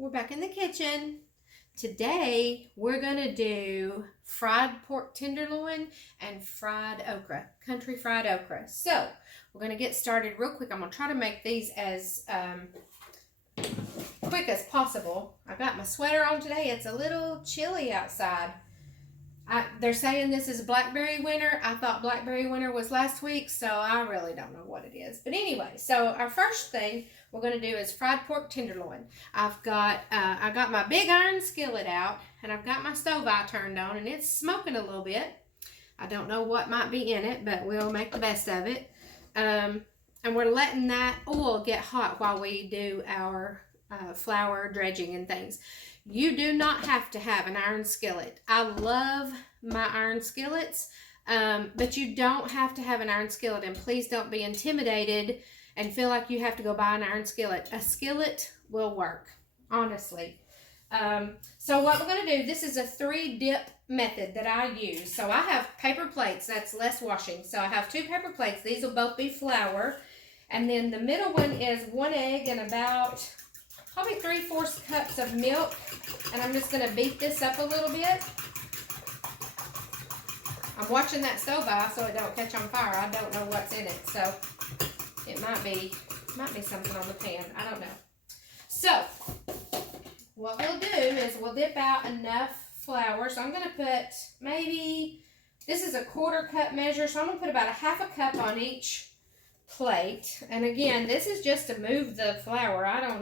We're back in the kitchen. Today we're gonna do fried pork tenderloin and fried okra, country fried okra. So we're gonna get started real quick. I'm gonna try to make these as quick as possible. I got my sweater on today. It's a little chilly outside. They're saying this is blackberry winter. I thought blackberry winter was last week, so I really don't know what it is. But anyway, so our first thing we're going to do is fried pork tenderloin. I got my big iron skillet out, and I've got my stove eye turned on, and it's smoking a little bit. I don't know what might be in it, but we'll make the best of it. And we're letting that oil get hot while we do our flour dredging and things. You do not have to have an iron skillet. I love my iron skillets, but you don't have to have an iron skillet, and please don't be intimidated and feel like you have to go buy an iron skillet. A skillet will work, honestly. So what we're going to do, this is a 3-dip method that I use. So I have paper plates, that's less washing. So I have 2 paper plates. These will both be flour. And then the middle one is 1 egg and about probably 3/4 cups of milk, and I'm just going to beat this up a little bit. I'm watching that stove eye so it don't catch on fire. I don't know what's in it, so it might be something on the pan. I don't know. So what we'll do is we'll dip out enough flour. So I'm going to put maybe, this is a 1/4 cup measure, so I'm going to put about a 1/2 cup on each plate. And again, this is just to move the flour. I don't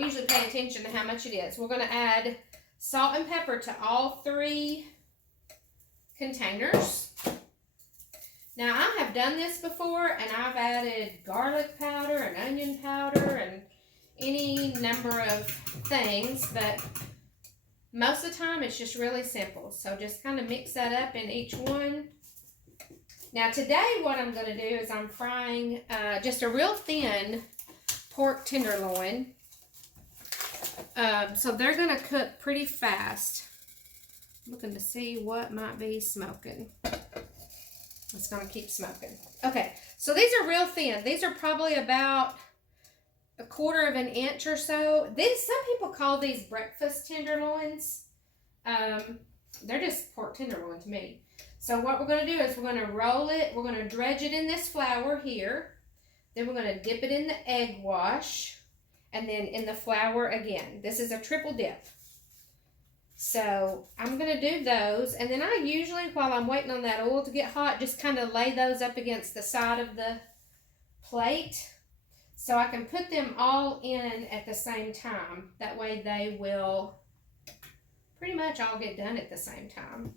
usually pay attention to how much it is. We're going to add salt and pepper to all 3 containers. Now, I have done this before, and I've added garlic powder and onion powder and any number of things, but most of the time it's just really simple. So just kind of mix that up in each one. Now, today what I'm going to do is I'm frying just a real thin pork tenderloin. So they're going to cook pretty fast. I'm looking to see what might be smoking. It's going to keep smoking. Okay, so these are real thin. These are probably about 1/4 inch or so. Some people call these breakfast tenderloins. They're just pork tenderloin to me. So what we're going to do is we're going to roll it. We're going to dredge it in this flour here. Then we're going to dip it in the egg wash. And then in the flour again. This is a triple dip. So I'm going to do those. And then I usually, while I'm waiting on that oil to get hot, just kind of lay those up against the side of the plate. So I can put them all in at the same time. That way they will pretty much all get done at the same time.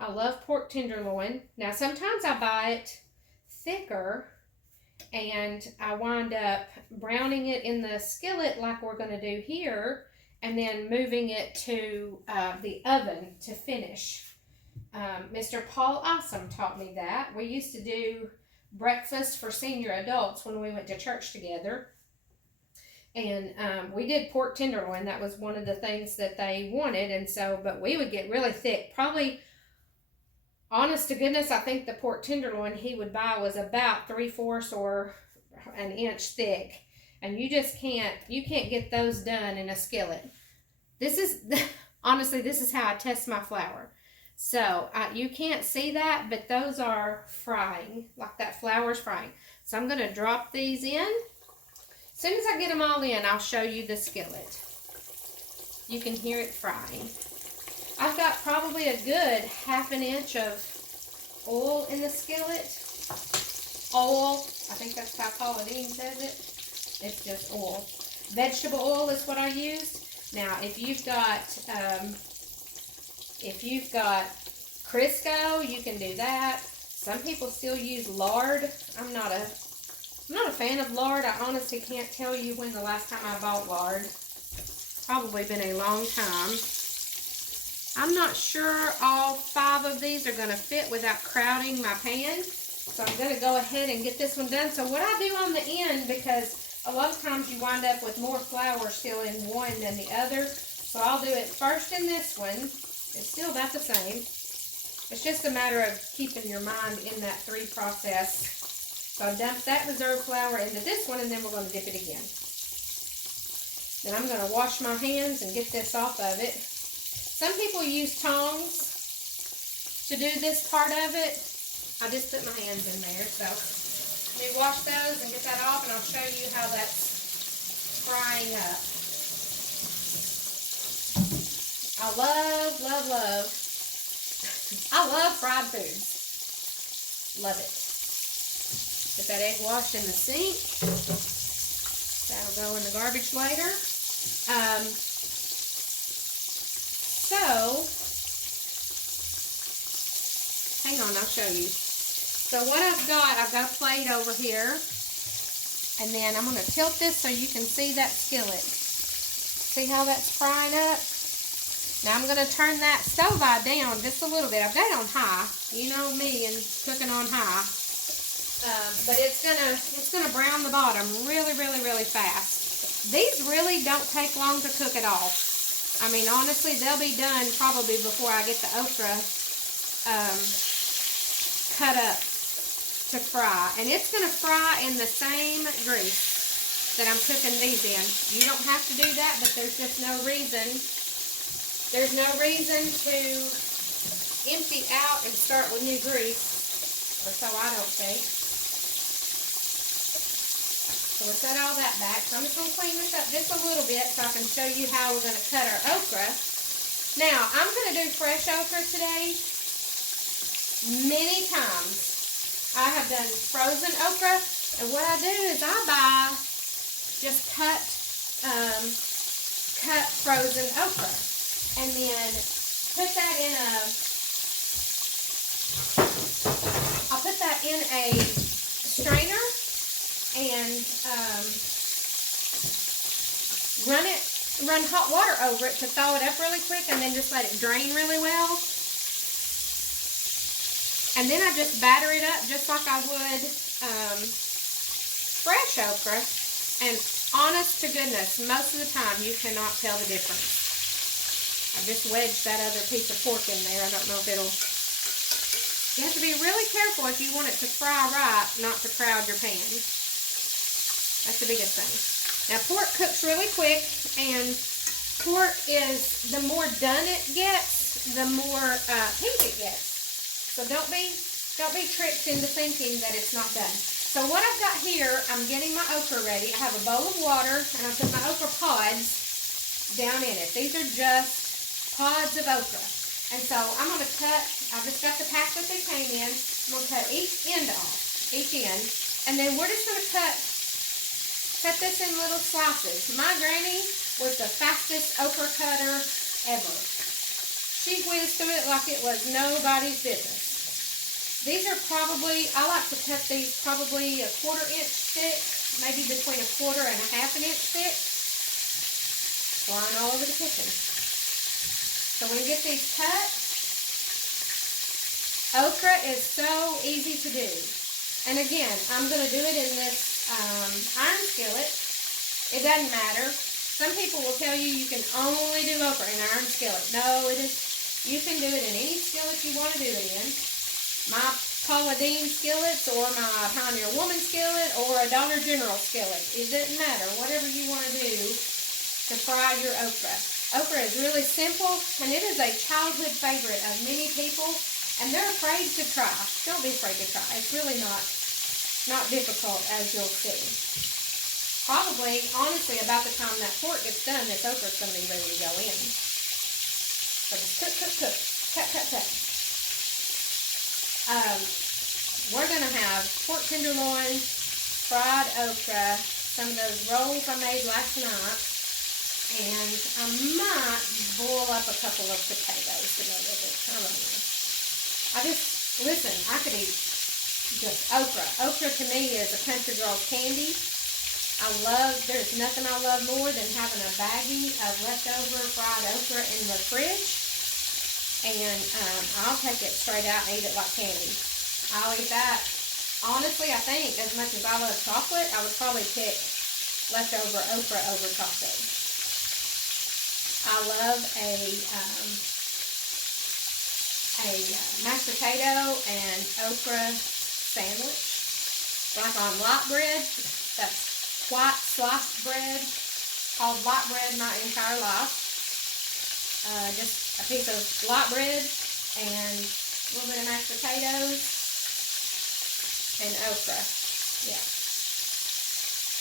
I love pork tenderloin. Now sometimes I buy it thicker, and I wind up browning it in the skillet like we're going to do here, and then moving it to the oven to finish. Mr. Paul Awesome taught me that. We used to do breakfast for senior adults when we went to church together. And we did pork tenderloin. That was one of the things that they wanted. And so, but we would get really thick. Probably, honest to goodness, I think the pork tenderloin he would buy was about 3/4 or an inch thick. And you can't get those done in a skillet. Honestly, this is how I test my flour. So you can't see that, but those are frying, like that flour's frying. So I'm going to drop these in. As soon as I get them all in, I'll show you the skillet. You can hear it frying. I've got probably a good 1/2 inch of oil in the skillet. Oil, I think that's how Pauline says it. It's just oil. Vegetable oil is what I use. Now, if you've got Crisco, you can do that. Some people still use lard. I'm not a fan of lard. I honestly can't tell you when the last time I bought lard. Probably been a long time. I'm not sure all 5 of these are going to fit without crowding my pan. So I'm going to go ahead and get this one done. So what I do on the end, because a lot of times you wind up with more flour still in one than the other. So I'll do it first in this one. It's still about the same. It's just a matter of keeping your mind in that 3 process So I dumped that reserve flour into this one, and then we're going to dip it again. Then I'm going to wash my hands and get this off of it. Some people use tongs to do this part of it. I just put my hands in there. So let me wash those and get that off, and I'll show you how that's frying up. I love, love, love. I love fried foods. Love it. Put that egg wash in the sink. That'll go in the garbage later. Hang on, I'll show you. So what I've got a plate over here. And then I'm going to tilt this so you can see that skillet. See how that's frying up? Now I'm going to turn that stove down just a little bit. I've got it on high. You know me and cooking on high. But it's gonna brown the bottom really, really, really fast. These really don't take long to cook at all. I mean, honestly, they'll be done probably before I get the okra cut up to fry. And it's gonna fry in the same grease that I'm cooking these in. You don't have to do that, but there's just no reason. There's no reason to empty out and start with new grease, or so I don't think. So we'll set all that back. So I'm just going to clean this up just a little bit so I can show you how we're going to cut our okra. Now, I'm going to do fresh okra today many times. I have done frozen okra, and what I do is I buy just cut frozen okra, and then put that in I'll put that in a strainer and run hot water over it to thaw it up really quick, and then just let it drain really well. And then I just batter it up just like I would fresh okra. And honest to goodness, most of the time you cannot tell the difference. I just wedged that other piece of pork in there. I don't know if it'll... You have to be really careful if you want it to fry right, not to crowd your pan. That's the biggest thing. Now, pork cooks really quick, and pork is, the more done it gets, the more pink it gets. So don't be tricked into thinking that it's not done. So what I've got here, I'm getting my okra ready. I have a bowl of water, and I put my okra pods down in it. These are just pods of okra. And so I'm going to cut, I've just got the pack that they came in. I'm going to cut each end off, each end. And then we're just going to cut this in little slices. My granny was the fastest okra cutter ever. She whizzed through it like it was nobody's business. These are probably, I like to cut these probably a 1/4 inch thick, maybe between a 1/4 and a 1/2 inch thick. Flying all over the kitchen. So when you get these cut, okra is so easy to do. And again, I'm going to do it in this iron skillet. It doesn't matter. Some people will tell you you can only do okra in an iron skillet. No, it is. You can do it in any skillet you want to do it in. My Paula Deen skillets, or my Pioneer Woman skillet, or a Dollar General skillet. It doesn't matter. Whatever you want to do to fry your okra. Okra is really simple, and it is a childhood favorite of many people, and they're afraid to try. Don't be afraid to try. It's really not difficult, as you'll see. Probably, honestly, about the time that pork gets done, this okra is going to be ready to go in. So just cook, cook, cook. Cut, cut, cut. We're going to have pork tenderloin, fried okra, some of those rolls I made last night, and I might boil up a couple of potatoes to go with it. I don't know. Listen, I could eat just okra. Okra to me is a country girl candy. There's nothing I love more than having a baggie of leftover fried okra in the fridge. And I'll take it straight out and eat it like candy. I'll eat that. Honestly, I think as much as I love chocolate, I would probably pick leftover okra over chocolate. I love a mashed potato and okra sandwich. like on light bread. That's white sliced bread, called light bread my entire life. Just a piece of light bread and a little bit of mashed potatoes and okra. Yeah,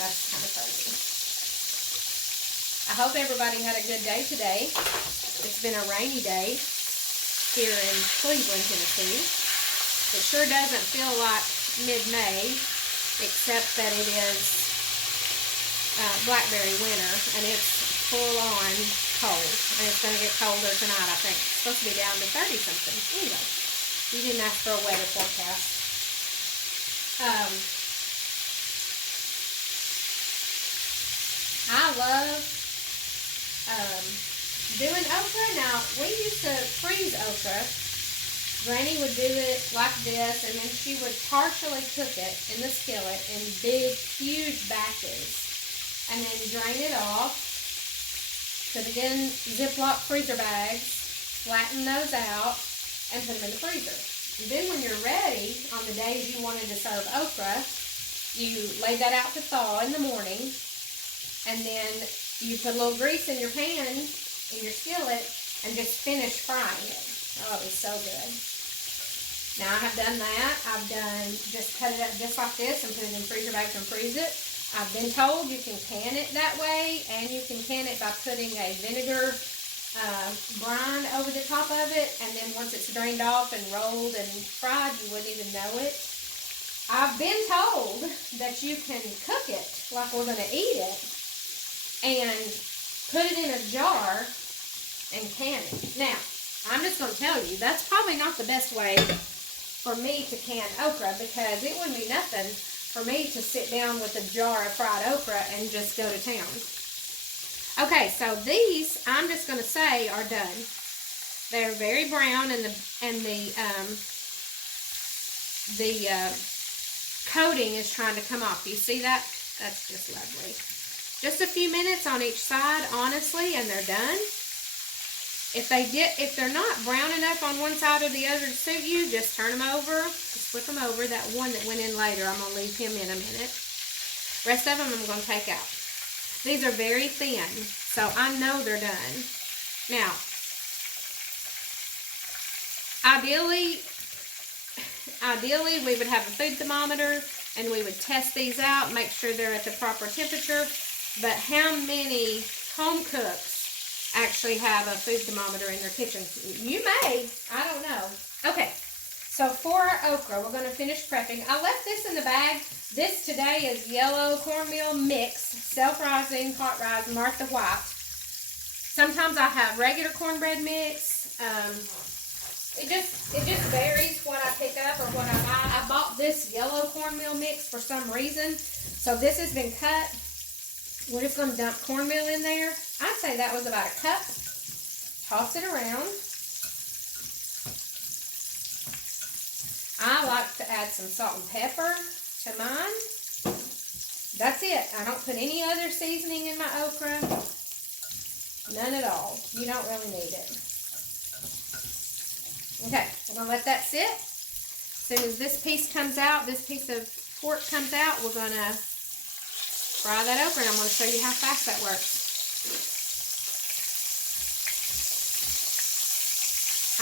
that's kind of crazy. I hope everybody had a good day today. It's been a rainy day here in Cleveland, Tennessee. It sure doesn't feel like mid-May, except that it is blackberry winter, and it's full-on cold. And it's going to get colder tonight, I think. It's supposed to be down to 30-something. Anyway, you didn't ask for a weather forecast. I love doing okra. Now, we used to freeze okra. Granny would do it like this, and then she would partially cook it in the skillet in big, huge batches, and then drain it off, put it in Ziploc freezer bags, flatten those out, and put them in the freezer. And then when you're ready, on the days you wanted to serve okra, you lay that out to thaw in the morning, and then you put a little grease in your pan, in your skillet, and just finish frying it. Oh, it was so good. Now, I have done that. I've just cut it up just like this and put it in freezer bags and freeze it. I've been told you can can it that way, and you can can it by putting a vinegar brine over the top of it, and then once it's drained off and rolled and fried, you wouldn't even know it. I've been told that you can cook it like we're going to eat it and put it in a jar and can it. Now, I'm just going to tell you, that's probably not the best way for me to can okra, because it wouldn't be nothing for me to sit down with a jar of fried okra and just go to town. Okay, so these, I'm just going to say, are done. They're very brown, and the coating is trying to come off. You see that? That's just lovely. Just a few minutes on each side, honestly, and they're done. If they're not brown enough on one side or the other to suit you, just turn them over. Just flip them over. That one that went in later, I'm going to leave him in a minute. Rest of them I'm going to take out. These are very thin, so I know they're done. Now, ideally we would have a food thermometer and we would test these out, make sure they're at the proper temperature. But how many home cooks actually have a food thermometer in their kitchen? You may. I don't know. Okay, so for our okra, we're going to finish prepping. I left this in the bag. This today is yellow cornmeal mix, self-rising, hot rise, Martha White. Sometimes I have regular cornbread mix. It just varies what I pick up or what I buy. I bought this yellow cornmeal mix for some reason. So this has been cut. We're just going to dump cornmeal in there. I'd say that was about a cup. Toss it around. I like to add some salt and pepper to mine. That's it. I don't put any other seasoning in my okra. None at all. You don't really need it. Okay, we're going to let that sit. As soon as this piece comes out, this piece of pork comes out, we're going to fry that okra, and I'm going to show you how fast that works.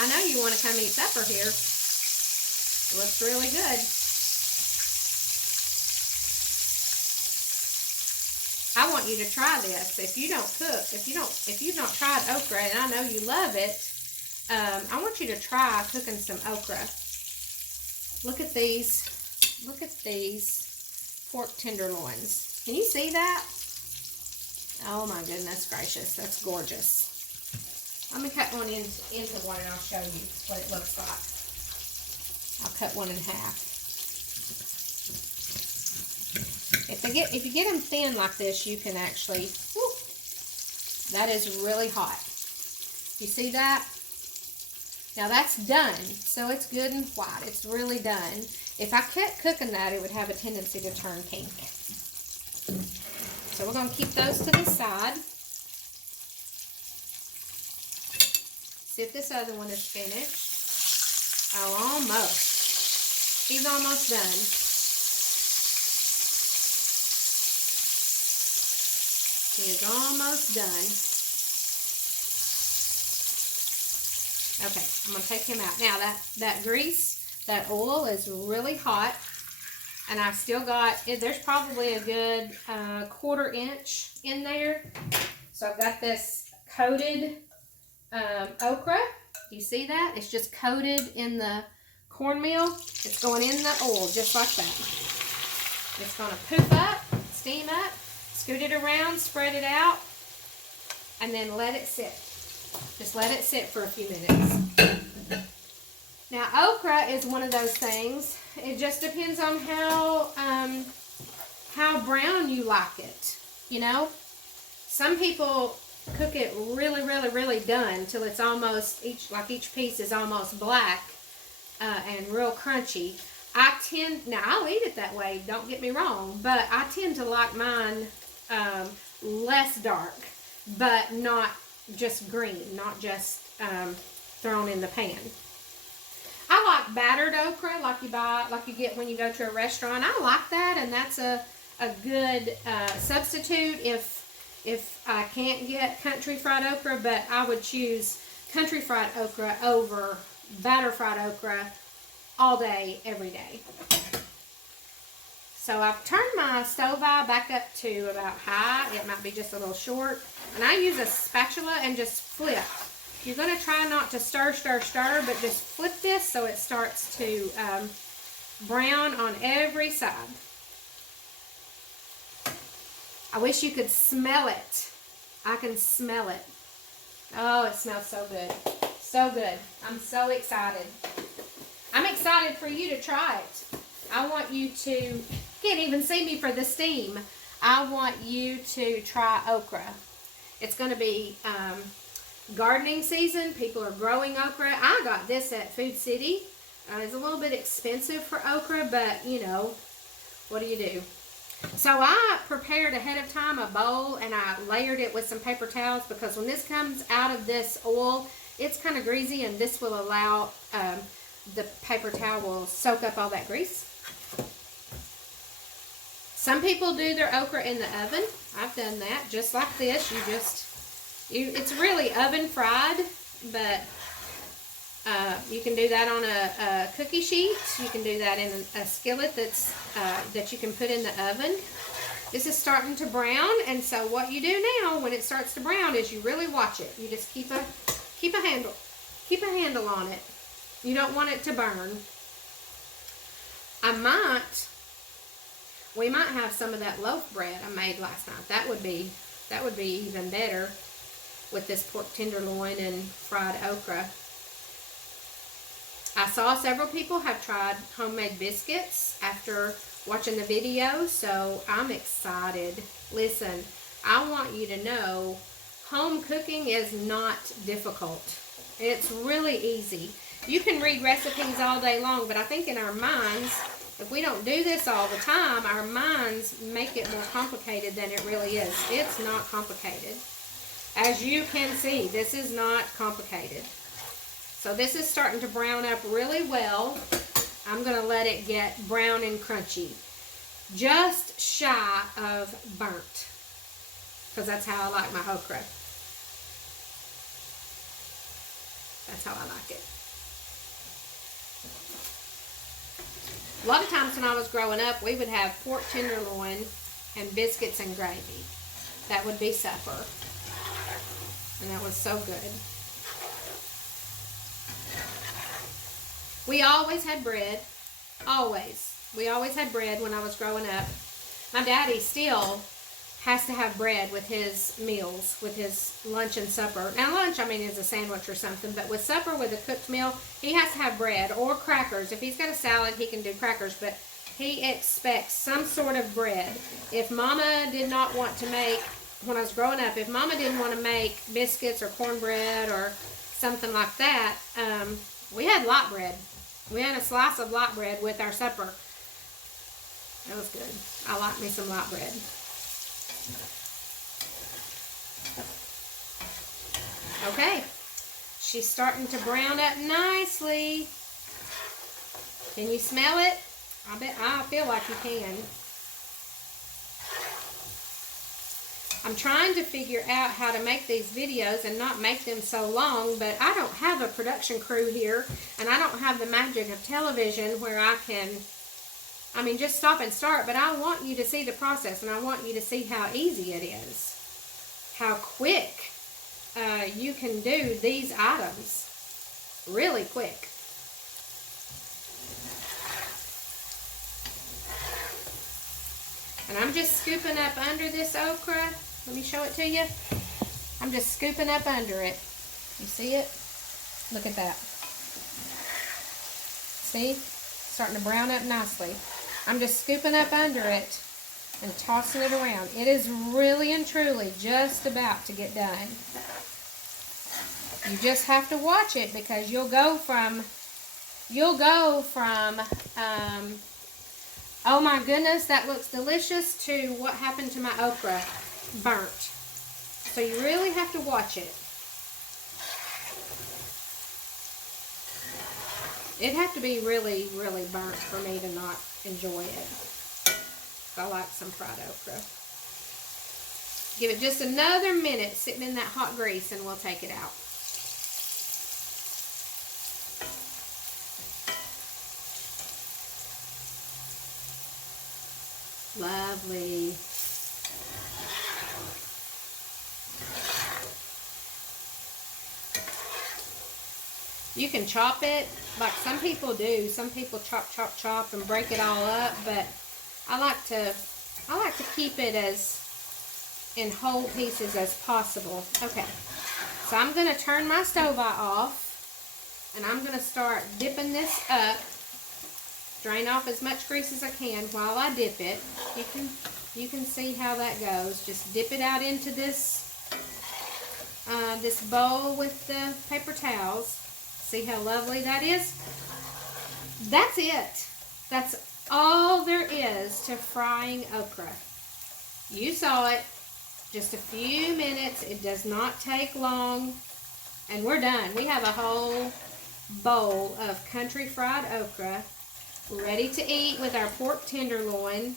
I know you want to come eat supper here. It looks really good. I want you to try this. If you don't cook, if you've not tried okra, and I know you love it, I want you to try cooking some okra. Look at these. Look at these pork tenderloins. Can you see that? Oh my goodness gracious, that's gorgeous. Let me cut one into one and I'll show you what it looks like. I'll cut one in half. If you get them thin like this, you can actually, whoop, that is really hot. You see that? Now that's done, so it's good and white. It's really done. If I kept cooking that, it would have a tendency to turn pink. So we're going to keep those to the side. See if this other one is finished. Oh, almost. He's almost done. He is almost done. Okay, I'm going to take him out. Now that grease, that oil is really hot. And I've still got, there's probably a good 1/4 inch in there. So I've got this coated okra. Do you see that? It's just coated in the cornmeal. It's going in the oil just like that. It's going to poof up, steam up, scoot it around, spread it out, and then let it sit. Just let it sit for a few minutes. Now, okra is one of those things. It just depends on how brown you like it. You know, some people cook it really, really, really done till it's almost each piece is almost black and real crunchy. Now I'll eat it that way. Don't get me wrong, but I tend to like mine less dark, but not just green, not just thrown in the pan. I like battered okra, like you get when you go to a restaurant. I like that, and that's a good substitute if I can't get country fried okra. But I would choose country fried okra over batter fried okra all day, every day. So I've turned my stove eye back up to about high. It might be just a little short, and I use a spatula and just flip. You're going to try not to stir, but just flip this so it starts to brown on every side. I wish you could smell it. I can smell it. Oh, it smells so good. So good. I'm so excited. I'm excited for you to try it. I want you to, you can't even see me for the steam. I want you to try okra. It's going to be gardening season. People are growing okra. I got this at Food City. It's a little bit expensive for okra, but you know, what do you do? So I prepared ahead of time a bowl, and I layered it with some paper towels, because when this comes out of this oil, it's kind of greasy, and this will allow the paper towel will soak up all that grease. Some people do their okra in the oven. I've done that just like this. It's really oven fried, but you can do that on a cookie sheet. You can do that in a skillet that you can put in the oven. This is starting to brown, and so what you do now when it starts to brown is you really watch it. You just keep a handle on it. You don't want it to burn. We might have some of that loaf bread I made last night. That would be even better with this pork tenderloin and fried okra. I saw several people have tried homemade biscuits after watching the video, so I'm excited. Listen, I want you to know home cooking is not difficult. It's really easy. You can read recipes all day long, but I think in our minds, if we don't do this all the time, our minds make it more complicated than it really is. It's not complicated. As you can see, this is not complicated. So this is starting to brown up really well. I'm going to let it get brown and crunchy. Just shy of burnt. Because that's how I like my okra. That's how I like it. A lot of times when I was growing up, we would have pork tenderloin and biscuits and gravy. That would be supper. And that was so good. We always had bread. Always. We always had bread when I was growing up. My daddy still has to have bread with his meals, with his lunch and supper. Now lunch, I mean, is a sandwich or something, but with supper, with a cooked meal, he has to have bread or crackers. If he's got a salad, he can do crackers, but he expects some sort of bread. If Mama did not want to make, when I was growing up, if Mama didn't want to make biscuits or cornbread or something like that, we had light bread. We had a slice of light bread with our supper. That was good. I like me some light bread. Okay, she's starting to brown up nicely. Can you smell it? I feel like you can. I'm trying to figure out how to make these videos and not make them so long, but I don't have a production crew here, and I don't have the magic of television where I can, I mean, just stop and start, but I want you to see the process, and I want you to see how easy it is, how quick you can do these items, really quick. And I'm just scooping up under this okra. Let me show it to you. I'm just scooping up under it. You see it? Look at that. See? Starting to brown up nicely. I'm just scooping up under it and tossing it around. It is really and truly just about to get done. You just have to watch it, because you'll go from oh my goodness, that looks delicious, to what happened to my okra, burnt. So you really have to watch it. It'd have to be really, really burnt for me to not enjoy it. I like some fried okra. Give it just another minute sitting in that hot grease and we'll take it out. Lovely. You can chop it like some people do. Some people chop and break it all up, but I like to keep it as in whole pieces as possible. Okay, so I'm going to turn my stove off, and I'm going to start dipping this up. Drain off as much grease as I can while I dip it. You can see how that goes. Just dip it out into this this bowl with the paper towels. See how lovely that is? That's it. That's all there is to frying okra. You saw it. Just a few minutes. It does not take long. And we're done. We have a whole bowl of country fried okra ready to eat with our pork tenderloin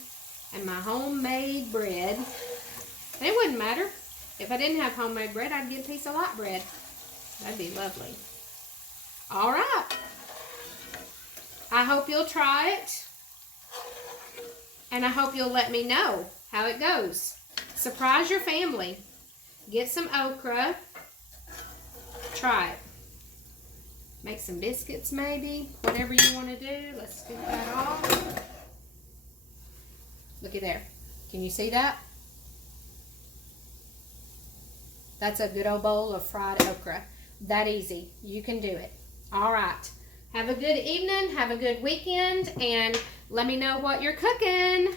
and my homemade bread. And it wouldn't matter. If I didn't have homemade bread, I'd get a piece of light bread. That'd be lovely. All right. I hope you'll try it. And I hope you'll let me know how it goes. Surprise your family. Get some okra. Try it. Make some biscuits maybe. Whatever you want to do. Let's scoop that off. Look at there. Can you see that? That's a good old bowl of fried okra. That easy. You can do it. All right. Have a good evening. Have a good weekend. And let me know what you're cooking.